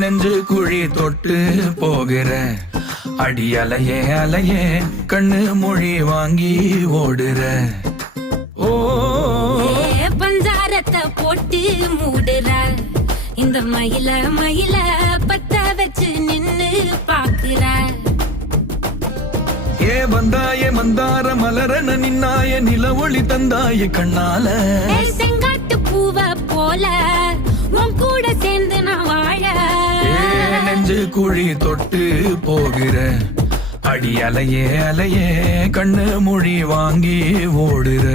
நெஞ்சு குழி தொட்டு போகிற அடி அலையே அலையே கண்ணு மொழி வாங்கி ஓடுற. ஓ பஞ்சாரத்தை போட்டு மூடுற இந்த மயில மயில பத்த வச்சு நின்னு பாக்குற. ஏ வந்தாய மந்தார மலரன நின்னாய நில ஒளி தந்தாய கண்ணால. செங்காட்டு பூவ போல உன் கூட சேர்ந்து நான் வாழ. நெஞ்சு குழி தொட்டு போகிற அடி அலையே அலையே கண்ணு மொழி வாங்கி ஓடுற.